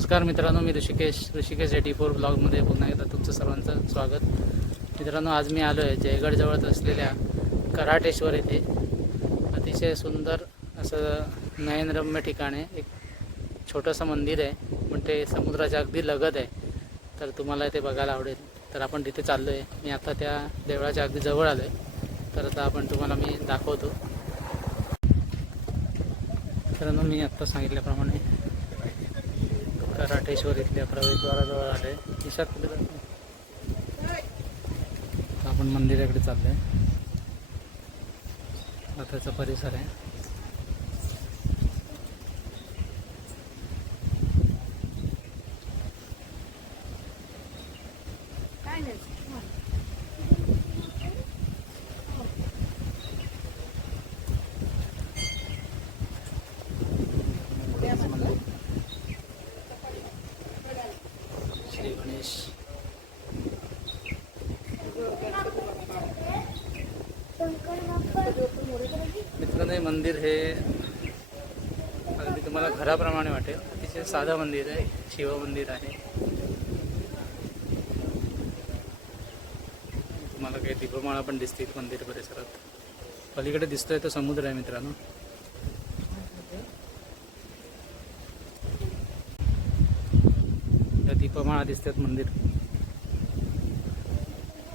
नमस्कार मित्रांनो मी ऋषिकेश ऋषिकेश एटी फोर ब्लॉगमध्ये पुन्हा एकदा तुमचं सर्वांचं स्वागत. मित्रांनो आज मी आलो आहे जयगडजवळच असलेल्या कराटेश्वर येथे. अतिशय सुंदर असं नयनरम्य ठिकाण आहे एक छोटंसं मंदिर आहे पण ते समुद्राच्या अगदी लगत आहे. तर तुम्हाला ते बघायला आवडेल. तर आपण तिथे चाललो आहे मी आता त्या देवळाच्या अगदी जवळ आलो आहे तर आता आपण तुम्हाला मी दाखवतो. मित्रांनो मी आत्ता सांगितल्याप्रमाणे कराटेश्वर इथल्या प्रवेशद्वाराजवळ आले दिशा कुठे जातो? आपण मंदिराकडे चाललोय. हा त्याचा परिसर आहे. मंदिर. श्री गणेश मित्रांनो हे मंदिर हे अगदी तुम्हाला घराप्रमाणे वाटेल. अतिशय साधं मंदिर आहे. शिव मंदिर आहे. तुम्हाला काही दीपमाळा पण दिसतील मंदिर परिसरात. पलीकडे दिसतोय तो समुद्र आहे मित्रांनो. त्या दीपमाळा दिसतात मंदिर.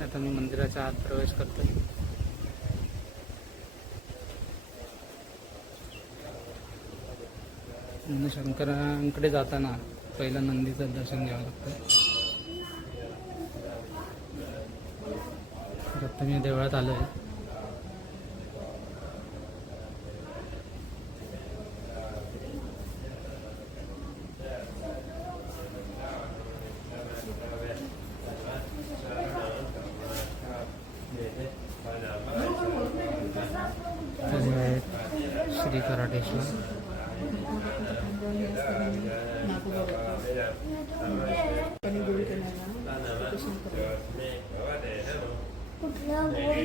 आता मी मंदिराच्या आत प्रवेश करतोय. म्हणजे शंकरांकडे जाताना पहिला नंदीचं दर्शन घ्यावं लागतं. आता मी देवळात आलो आहे आहेत श्री कराटेश्वर. कुठला गोल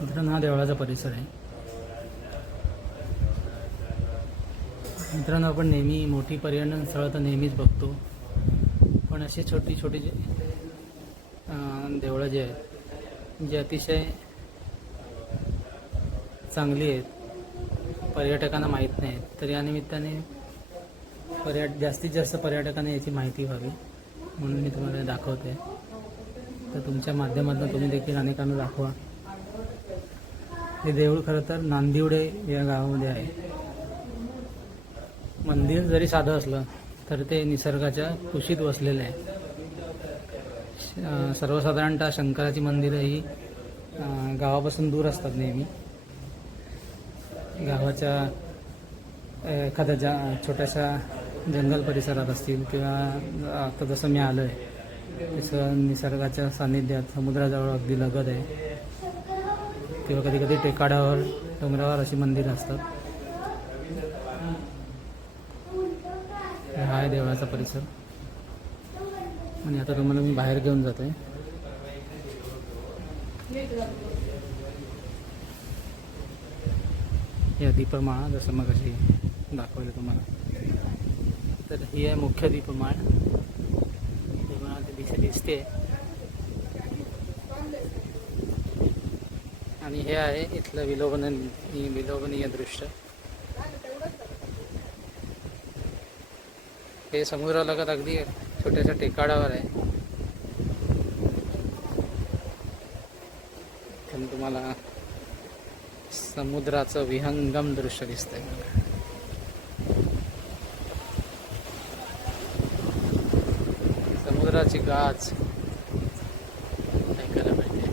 मित्रांनो हा देवळाचा परिसर आहे. मित्रांनो आपण नेहमी मोठी पर्यटन स्थळं तर नेहमीच बघतो. पण अशी छोटी छोटी जे देवळं जे आहेत जे अतिशय चांगली आहेत. पर्यटकांना माहीत नाही तर या निमित्ताने पर्यट जास्तीत जास्त पर्यटकांना याची माहिती व्हावी म्हणून मी तुम्हाला दाखवते. तर तुमच्या माध्यमातून तुम्ही देखील अनेकांना दाखवा. हे देऊळ खरं तर नांदिवडे या गावामध्ये आहे. मंदिर जरी साधं असलं तर ते निसर्गाच्या कुशीत वसलेलं आहे. सर्वसाधारणतः शंकराची मंदिरं ही गावापासून दूर असतात नेहमी गावाच्या एखाद्या जा छोट्याशा जंगल परिसरात असतील किंवा आता जसं मी आलो आहे तसं निसर्गाच्या सान्निध्यात समुद्राजवळ अगदी लगत आहे किंवा कधी कधी टेकाडावर डोंगरावर अशी मंदिरं असतात हा आहे देवळाचा परिसर आणि आता तुम्हाला मी बाहेर घेऊन जातोय. या दीपमाळा जसं मग अशी दाखवलं तुम्हाला. तर ही आहे मुख्य दीपमाळ. दीपमाळा ती दिशा दिसते. आणि हे आहे इथलं विलोभन विलोभनीय दृश्य. हे समुद्रालगत अगदी छोट्याशा टेकाडावर आहे. तुम्हाला समुद्राचं विहंगम दृश्य दिसतंय. समुद्राची गाज ऐकायला पाहिजे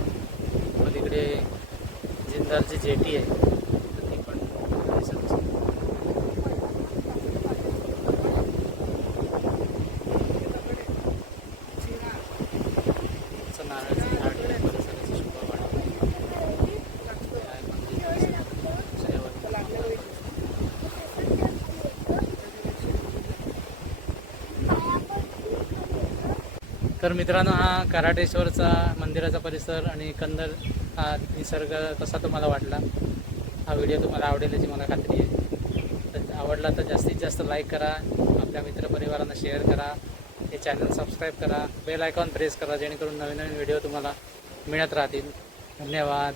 पलीकडे जिंदालची जेटी आहे तर ती पण दिसत असेल. असं नारळाचं झाड आहे, परिसराची शोभा वाढवते. काय मंदिर परिसरात सजावट. तर मित्रांनो हा कराटेश्वरचा मंदिराचा परिसर आणि एकंदर हा निसर्ग कसा तुम्हाला वाटला? हा व्हिडिओ तुम्हाला आवडेल याची मला खात्री आहे. तर आवडला तर जास्तीत जास्त लाईक करा आपल्या मित्रपरिवारांना शेअर करा हे चॅनल सबस्क्राईब करा बेल आयकॉन प्रेस करा जेणेकरून नवीन नवीन व्हिडिओ तुम्हाला मिळत राहतील. धन्यवाद.